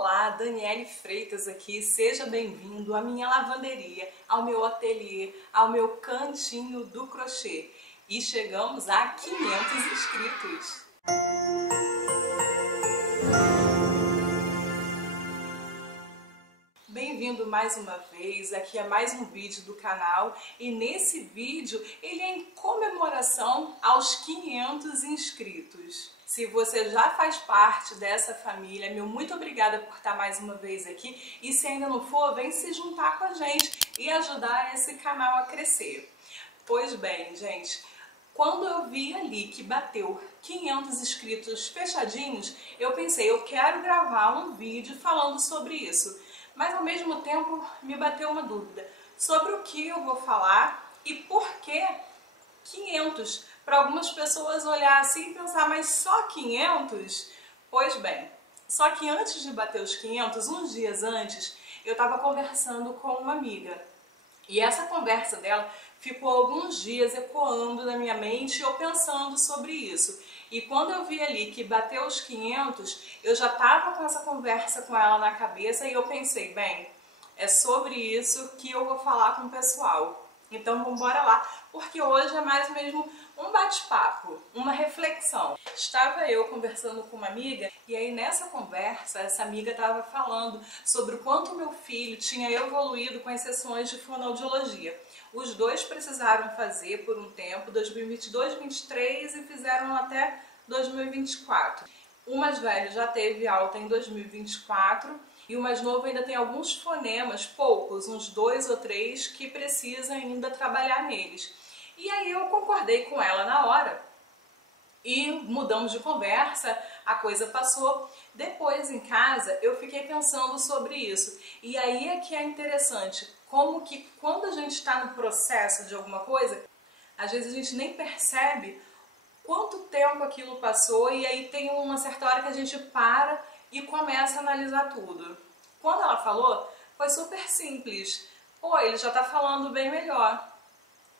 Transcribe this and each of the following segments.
Olá, Daniele Freitas aqui, seja bem-vindo à minha lavanderia, ao meu ateliê, ao meu cantinho do crochê. E chegamos a 500 inscritos. Bem-vindo mais uma vez, aqui é mais um vídeo do canal e nesse vídeo ele é em comemoração aos 500 inscritos. Se você já faz parte dessa família, meu muito obrigada por estar mais uma vez aqui e se ainda não for, vem se juntar com a gente e ajudar esse canal a crescer. Pois bem, gente, quando eu vi ali que bateu 500 inscritos fechadinhos, eu pensei, eu quero gravar um vídeo falando sobre isso. Mas ao mesmo tempo me bateu uma dúvida sobre o que eu vou falar e por que 500. Para algumas pessoas olhar assim e pensar, mas só 500? Pois bem, só que antes de bater os 500, uns dias antes, eu estava conversando com uma amiga. E essa conversa dela ficou alguns dias ecoando na minha mente, eu pensando sobre isso. E quando eu vi ali que bateu os 500, eu já estava com essa conversa com ela na cabeça e eu pensei, bem, é sobre isso que eu vou falar com o pessoal. Então vamos embora lá, porque hoje é mais mesmo um bate-papo, uma reflexão. Estava eu conversando com uma amiga e aí nessa conversa, essa amiga estava falando sobre o quanto meu filho tinha evoluído com as sessões de fonoaudiologia. Os dois precisaram fazer por um tempo, 2022, 2023 e fizeram até 2024. O mais velho já teve alta em 2024 e o mais novo ainda tem alguns fonemas, poucos, uns 2 ou 3, que precisa ainda trabalhar neles. E aí eu concordei com ela na hora e mudamos de conversa, a coisa passou. Depois em casa eu fiquei pensando sobre isso. E aí é que é interessante, como que quando a gente está no processo de alguma coisa, às vezes a gente nem percebe quanto tempo aquilo passou e aí tem uma certa hora que a gente para e começa a analisar tudo. Quando ela falou, foi super simples. Pô, ele já tá falando bem melhor.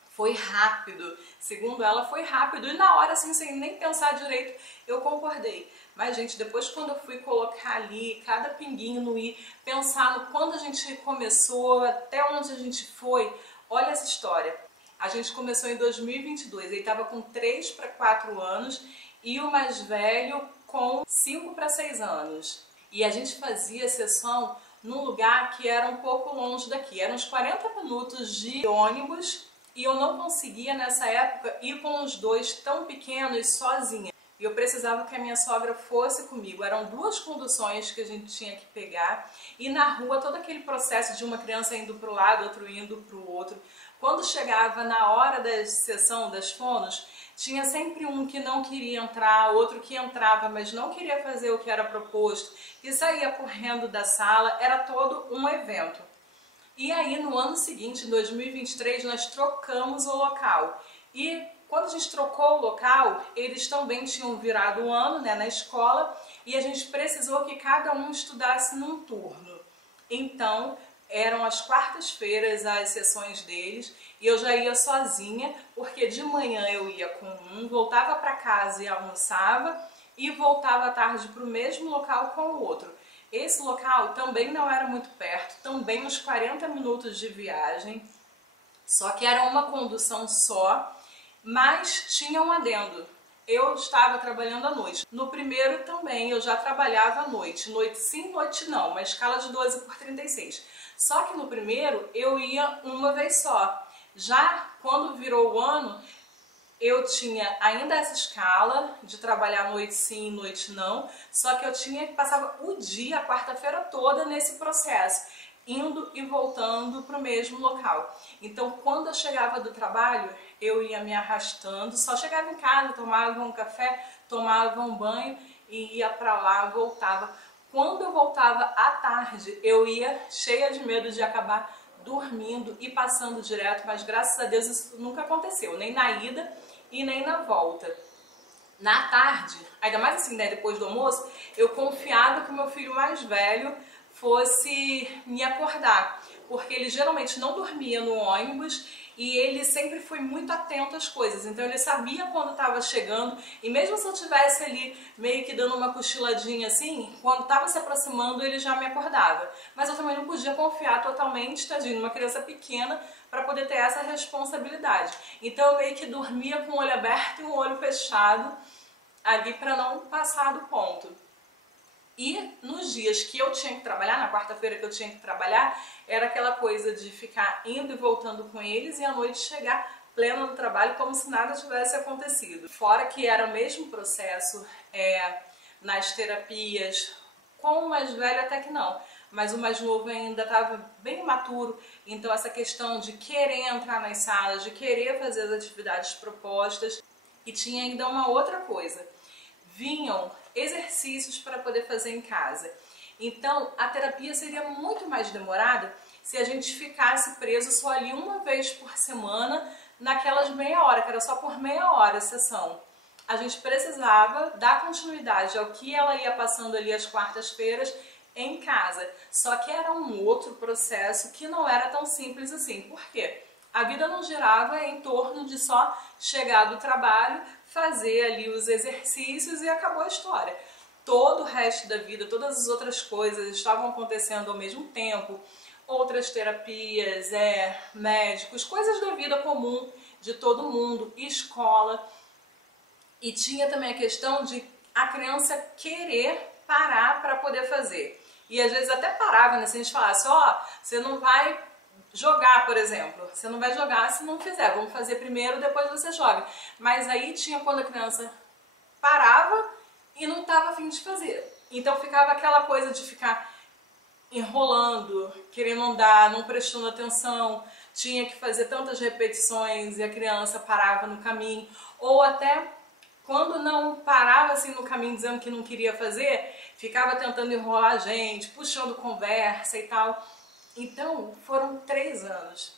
Foi rápido. Segundo ela, foi rápido. E na hora, assim, sem nem pensar direito, eu concordei. Mas, gente, depois quando eu fui colocar ali, cada pinguinho no i, pensar no quando a gente começou, até onde a gente foi, olha essa história. A gente começou em 2022, ele estava com 3 para 4 anos e o mais velho com 5 para 6 anos. E a gente fazia sessão num lugar que era um pouco longe daqui, eram uns 40 minutos de ônibus e eu não conseguia nessa época ir com os dois tão pequenos sozinha. E eu precisava que a minha sogra fosse comigo. Eram 2 conduções que a gente tinha que pegar e na rua todo aquele processo de uma criança indo para o lado, outro indo para o outro. Quando chegava na hora da sessão das fonos, tinha sempre um que não queria entrar, outro que entrava, mas não queria fazer o que era proposto e saía correndo da sala, era todo um evento. E aí no ano seguinte, em 2023, nós trocamos o local. E quando a gente trocou o local, eles também tinham virado um ano, né, na escola e a gente precisou que cada um estudasse num turno. Então, eram as quartas-feiras as sessões deles e eu já ia sozinha, porque de manhã eu ia com um, voltava para casa e almoçava e voltava à tarde para o mesmo local com o outro. Esse local também não era muito perto, também uns 40 minutos de viagem, só que era uma condução só, mas tinha um adendo. Eu estava trabalhando à noite. No primeiro também eu já trabalhava à noite. Noite sim, noite não, uma escala de 12 por 36. Só que no primeiro eu ia uma vez só. Já quando virou o ano, eu tinha ainda essa escala de trabalhar noite sim, noite não. Só que eu passava o dia, a quarta-feira toda nesse processo, indo e voltando para o mesmo local. Então, quando eu chegava do trabalho, eu ia me arrastando, só chegava em casa, tomava um café, tomava um banho e ia para lá, voltava. Quando eu voltava à tarde, eu ia cheia de medo de acabar dormindo e passando direto, mas graças a Deus isso nunca aconteceu, nem na ida e nem na volta. Na tarde, ainda mais assim, né, depois do almoço, eu confiava que o meu filho mais velho fosse me acordar, porque ele geralmente não dormia no ônibus e ele sempre foi muito atento às coisas, então ele sabia quando estava chegando, e mesmo se eu estivesse ali meio que dando uma cochiladinha assim, quando estava se aproximando ele já me acordava. Mas eu também não podia confiar totalmente, tadinho, numa criança pequena, para poder ter essa responsabilidade. Então eu meio que dormia com o olho aberto e o olho fechado ali para não passar do ponto. E nos dias que eu tinha que trabalhar, na quarta-feira que eu tinha que trabalhar, era aquela coisa de ficar indo e voltando com eles e à noite chegar plena no trabalho como se nada tivesse acontecido. Fora que era o mesmo processo nas terapias, com o mais velho até que não, mas o mais novo ainda estava bem imaturo, então essa questão de querer entrar nas salas, de querer fazer as atividades propostas. E tinha ainda uma outra coisa, vinham exercícios para poder fazer em casa. Então a terapia seria muito mais demorada se a gente ficasse preso só ali uma vez por semana, naquelas meia hora, que era só por meia hora a sessão. A gente precisava dar continuidade ao que ela ia passando ali às quartas-feiras em casa. Só que era um outro processo que não era tão simples assim. Por quê? A vida não girava em torno de só chegar do trabalho, fazer ali os exercícios e acabou a história. Todo o resto da vida, todas as outras coisas estavam acontecendo ao mesmo tempo. Outras terapias, médicos, coisas da vida comum de todo mundo, escola. E tinha também a questão de a criança querer parar para poder fazer. E às vezes até parava, né? Se a gente falasse, você não vai jogar, por exemplo. Você não vai jogar se não fizer. Vamos fazer primeiro, depois você joga. Mas aí tinha quando a criança parava e não estava a fim de fazer. Então ficava aquela coisa de ficar enrolando, querendo andar, não prestando atenção. Tinha que fazer tantas repetições e a criança parava no caminho. Ou até quando não parava assim no caminho dizendo que não queria fazer, ficava tentando enrolar a gente, puxando conversa e tal. Então, foram 3 anos.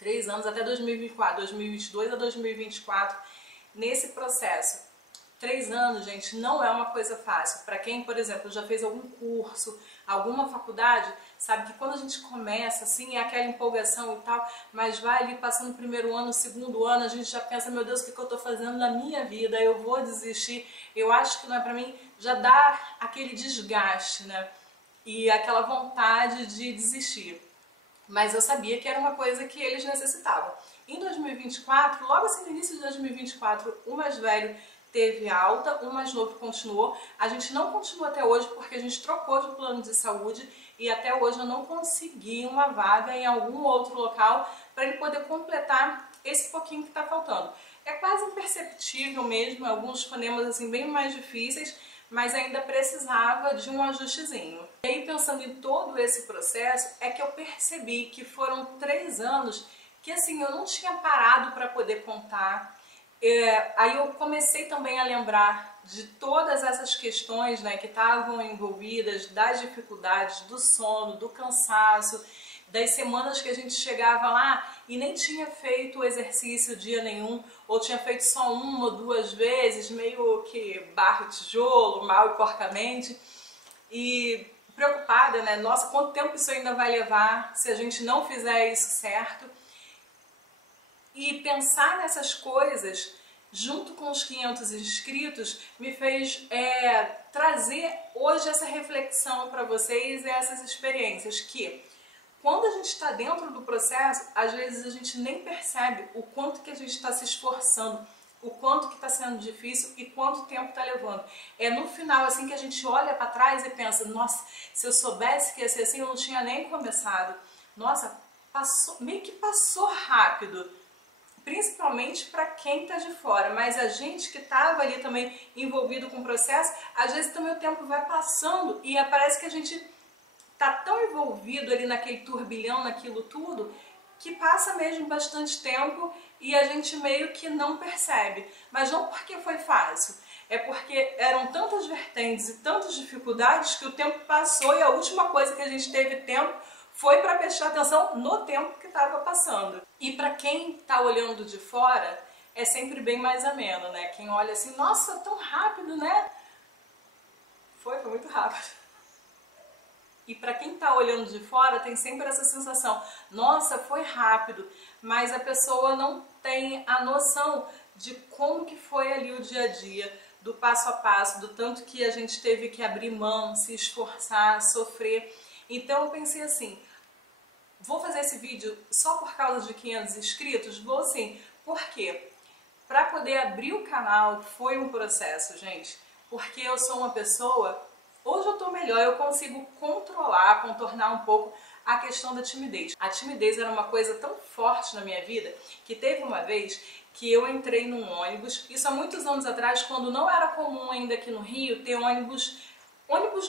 3 anos até 2024, 2022 a 2024, nesse processo. 3 anos, gente, não é uma coisa fácil. Para quem, por exemplo, já fez algum curso, alguma faculdade, sabe que quando a gente começa, assim, é aquela empolgação e tal, mas vai ali passando o primeiro ano, o segundo ano, a gente já pensa, meu Deus, o que eu estou fazendo na minha vida? Eu vou desistir, eu acho que não é para mim, já dá aquele desgaste, né? E aquela vontade de desistir. Mas eu sabia que era uma coisa que eles necessitavam. Em 2024, logo assim no início de 2024, o mais velho teve alta, o mais novo continuou. A gente não continua até hoje porque a gente trocou de plano de saúde e até hoje eu não consegui uma vaga em algum outro local para ele poder completar esse pouquinho que está faltando. É quase imperceptível mesmo, alguns fonemas assim bem mais difíceis, mas ainda precisava de um ajustezinho. E aí, pensando em todo esse processo, é que eu percebi que foram 3 anos que assim, eu não tinha parado para poder contar. Aí eu comecei também a lembrar de todas essas questões, né, que estavam envolvidas, das dificuldades, do sono, do cansaço, das semanas que a gente chegava lá e nem tinha feito o exercício dia nenhum, ou tinha feito só 1 ou 2 vezes, meio que barro e tijolo, mal e porcamente, e preocupada, né? Nossa, quanto tempo isso ainda vai levar se a gente não fizer isso certo? E pensar nessas coisas, junto com os 500 inscritos, me fez trazer hoje essa reflexão para vocês e essas experiências que, quando a gente está dentro do processo, às vezes a gente nem percebe o quanto que a gente está se esforçando, o quanto que está sendo difícil e quanto tempo está levando. É no final assim que a gente olha para trás e pensa, nossa, se eu soubesse que ia ser assim, eu não tinha nem começado. Nossa, meio que passou rápido, principalmente para quem está de fora, mas a gente que estava ali também envolvido com o processo, às vezes também o tempo vai passando e parece que a gente tá tão envolvido ali naquele turbilhão, naquilo tudo, que passa mesmo bastante tempo e a gente meio que não percebe. Mas não porque foi fácil, é porque eram tantas vertentes e tantas dificuldades que o tempo passou e a última coisa que a gente teve tempo foi para prestar atenção no tempo que estava passando. E para quem está olhando de fora, é sempre bem mais ameno, né? Quem olha assim, nossa, tão rápido, né? Foi muito rápido. E para quem está olhando de fora tem sempre essa sensação, nossa, foi rápido, mas a pessoa não tem a noção de como que foi ali o dia a dia, do passo a passo, do tanto que a gente teve que abrir mão, se esforçar, sofrer. Então eu pensei assim, vou fazer esse vídeo só por causa de 500 inscritos? Vou sim. Por quê? Para poder abrir o canal foi um processo, gente. Porque eu sou uma pessoa, hoje eu tô melhor, eu consigo contornar um pouco a questão da timidez. A timidez era uma coisa tão forte na minha vida que teve uma vez que eu entrei num ônibus, isso há muitos anos atrás, quando não era comum ainda aqui no Rio ter ônibus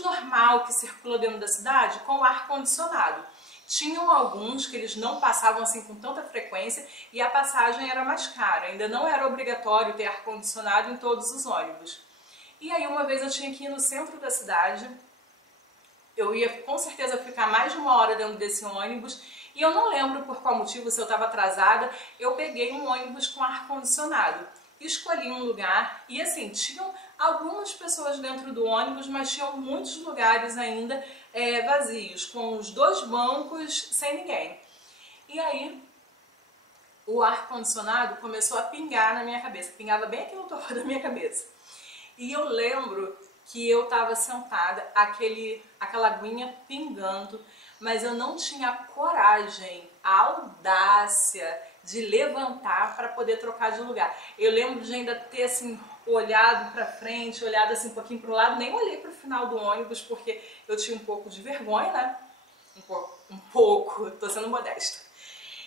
normal que circula dentro da cidade com ar-condicionado. Tinham alguns que eles não passavam assim com tanta frequência e a passagem era mais cara, ainda não era obrigatório ter ar-condicionado em todos os ônibus. E aí uma vez eu tinha que ir no centro da cidade, eu ia com certeza ficar mais de 1 hora dentro desse ônibus e eu não lembro por qual motivo, se eu estava atrasada, eu peguei um ônibus com ar-condicionado. Escolhi um lugar e assim, tinham algumas pessoas dentro do ônibus, mas tinham muitos lugares ainda vazios, com os 2 bancos sem ninguém. E aí o ar-condicionado começou a pingar na minha cabeça, pingava bem aqui no topo da minha cabeça. E eu lembro que eu estava sentada, aquela aguinha pingando, mas eu não tinha coragem, a audácia de levantar para poder trocar de lugar. Eu lembro de ainda ter assim olhado para frente, olhado assim um pouquinho para o lado, nem olhei para o final do ônibus porque eu tinha um pouco de vergonha, né? Um pouco, tô sendo modesta.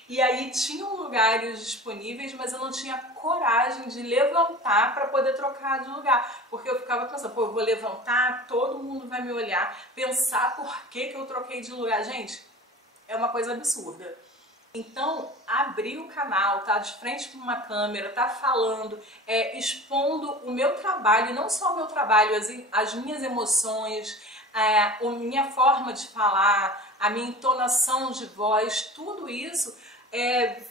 E aí tinham lugares disponíveis, mas eu não tinha coragem de levantar para poder trocar de lugar. Porque eu ficava pensando, pô, eu vou levantar, todo mundo vai me olhar, pensar por que eu troquei de lugar. Gente, é uma coisa absurda. Então, abrir o canal, tá de frente para uma câmera, tá falando, expondo o meu trabalho, e não só o meu trabalho, as minhas emoções, a minha forma de falar, a minha entonação de voz, tudo isso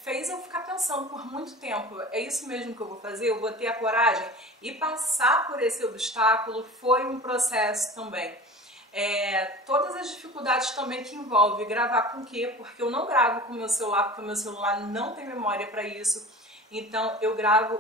fez eu ficar pensando por muito tempo, é isso mesmo que eu vou fazer? Eu vou ter a coragem? E passar por esse obstáculo foi um processo também. Todas as dificuldades também que envolve gravar com o quê? Porque eu não gravo com o meu celular, porque o meu celular não tem memória para isso. Então eu gravo,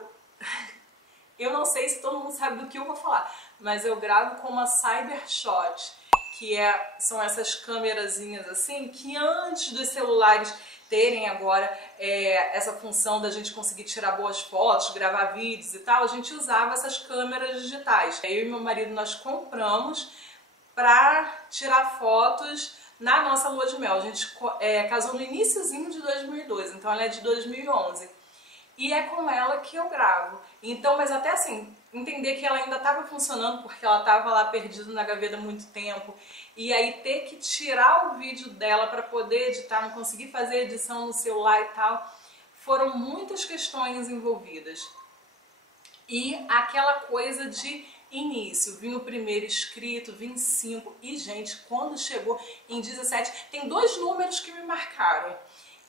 eu não sei se todo mundo sabe do que eu vou falar, mas eu gravo com uma Cybershot, que são essas câmerazinhas assim, que antes dos celulares terem agora essa função da gente conseguir tirar boas fotos, gravar vídeos e tal, a gente usava essas câmeras digitais. Eu e meu marido, nós compramos para tirar fotos na nossa lua de mel. A gente casou no iniciozinho de 2002, então ela é de 2011. E é com ela que eu gravo. Então, mas até assim, entender que ela ainda estava funcionando porque ela estava lá perdida na gaveta há muito tempo. E aí ter que tirar o vídeo dela para poder editar, não conseguir fazer edição no celular e tal. Foram muitas questões envolvidas. E aquela coisa de início, vim o primeiro inscrito, vim 5 e gente, quando chegou em 17, tem 2 números que me marcaram,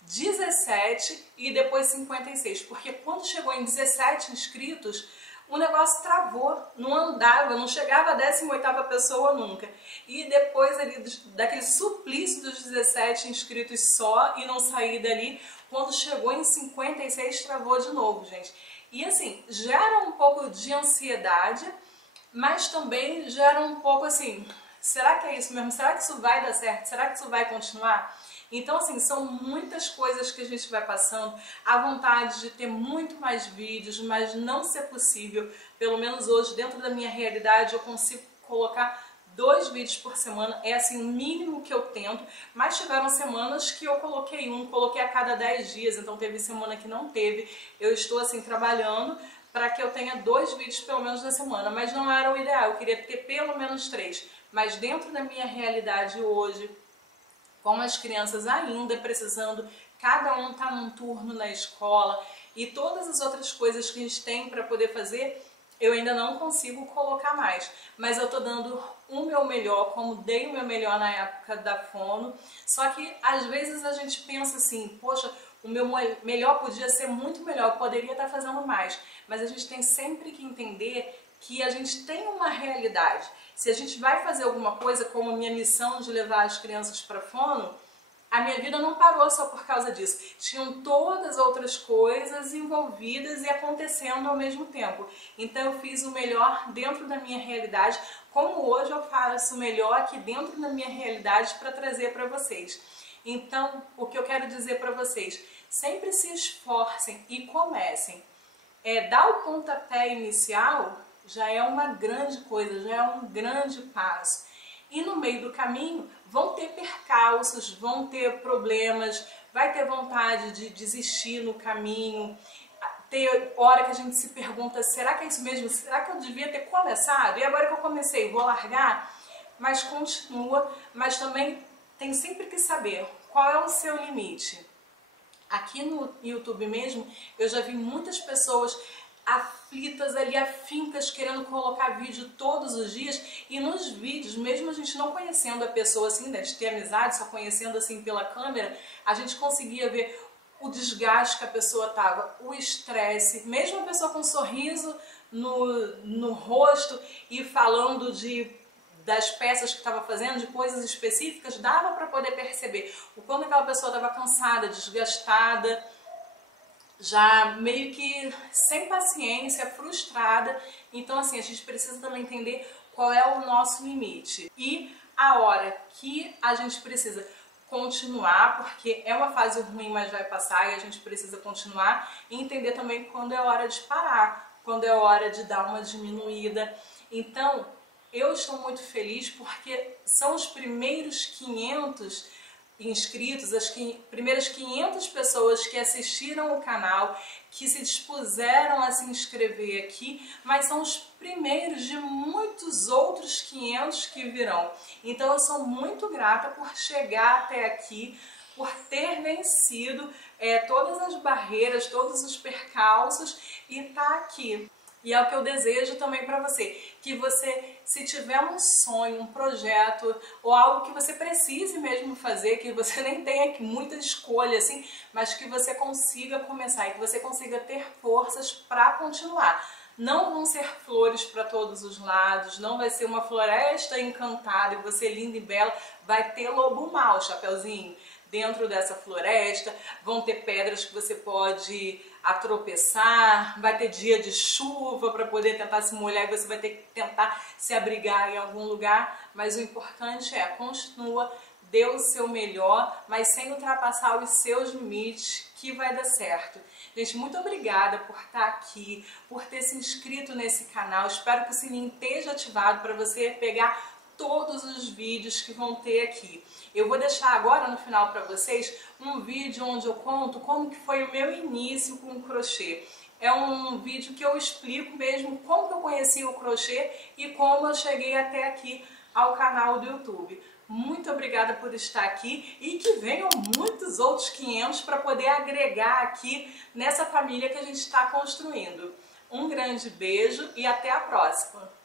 17 e depois 56, porque quando chegou em 17 inscritos, o negócio travou, não andava, não chegava a 18ª pessoa nunca. E depois ali, daquele suplício dos 17 inscritos só e não sair dali, quando chegou em 56 travou de novo, gente. E assim, gera um pouco de ansiedade, mas também gera um pouco assim, será que é isso mesmo? Será que isso vai dar certo? Será que isso vai continuar? Então assim, são muitas coisas que a gente vai passando, a vontade de ter muito mais vídeos, mas não ser possível. Pelo menos hoje, dentro da minha realidade, eu consigo colocar 2 vídeos por semana, é assim o mínimo que eu tento, mas tiveram semanas que eu coloquei coloquei a cada 10 dias, então teve semana que não teve. Eu estou assim trabalhando para que eu tenha 2 vídeos pelo menos na semana, mas não era o ideal, eu queria ter pelo menos 3, mas dentro da minha realidade hoje, com as crianças ainda precisando, cada um tá num turno na escola e todas as outras coisas que a gente tem para poder fazer, eu ainda não consigo colocar mais, mas eu tô dando o meu melhor, como dei o meu melhor na época da fono, só que às vezes a gente pensa assim, poxa, o meu melhor podia ser muito melhor, eu poderia estar fazendo mais, mas a gente tem sempre que entender que a gente tem uma realidade. Se a gente vai fazer alguma coisa, como a minha missão de levar as crianças para fono, a minha vida não parou só por causa disso. Tinham todas outras coisas envolvidas e acontecendo ao mesmo tempo. Então eu fiz o melhor dentro da minha realidade, como hoje eu faço o melhor aqui dentro da minha realidade para trazer para vocês. Então, o que eu quero dizer para vocês, sempre se esforcem e comecem. Dar o pontapé inicial já é uma grande coisa, já é um grande passo. E no meio do caminho vão ter percalços, vão ter problemas, vai ter vontade de desistir no caminho, ter hora que a gente se pergunta, será que é isso mesmo? Será que eu devia ter começado? E agora que eu comecei, vou largar? Mas continua, mas também tem sempre que saber qual é o seu limite. Aqui no YouTube mesmo, eu já vi muitas pessoas aflitas ali, afincas, querendo colocar vídeo todos os dias, e nos vídeos, mesmo a gente não conhecendo a pessoa assim, né, de ter amizade, só conhecendo assim pela câmera, a gente conseguia ver o desgaste que a pessoa tava, o estresse, mesmo a pessoa com um sorriso no rosto e falando das peças que estava fazendo, de coisas específicas, dava para poder perceber o quanto aquela pessoa estava cansada, desgastada, já meio que sem paciência, frustrada. Então assim, a gente precisa também entender qual é o nosso limite e a hora que a gente precisa continuar, porque é uma fase ruim, mas vai passar e a gente precisa continuar, e entender também quando é hora de parar, quando é hora de dar uma diminuída. Então, eu estou muito feliz porque são os primeiros 500 inscritos, as primeiras 500 pessoas que assistiram o canal, que se dispuseram a se inscrever aqui, mas são os primeiros de muitos outros 500 que virão. Então eu sou muito grata por chegar até aqui, por ter vencido todas as barreiras, todos os percalços e estar aqui. E é o que eu desejo também para você, que você, se tiver um sonho, um projeto ou algo que você precise mesmo fazer, que você nem tenha muita escolha assim, mas que você consiga começar e que você consiga ter forças para continuar. Não vão ser flores para todos os lados, não vai ser uma floresta encantada e você linda e bela, vai ter lobo mau, Chapeuzinho, dentro dessa floresta, vão ter pedras que você pode tropeçar, vai ter dia de chuva para poder tentar se molhar e você vai ter que tentar se abrigar em algum lugar, mas o importante continua, dê o seu melhor, mas sem ultrapassar os seus limites, que vai dar certo. Gente, muito obrigada por estar aqui, por ter se inscrito nesse canal, espero que o sininho esteja ativado para você pegar todos os vídeos que vão ter aqui. Eu vou deixar agora no final para vocês um vídeo onde eu conto como que foi o meu início com o crochê. É um vídeo que eu explico mesmo como que eu conheci o crochê e como eu cheguei até aqui ao canal do YouTube. Muito obrigada por estar aqui e que venham muitos outros 500 para poder agregar aqui nessa família que a gente está construindo. Um grande beijo e até a próxima!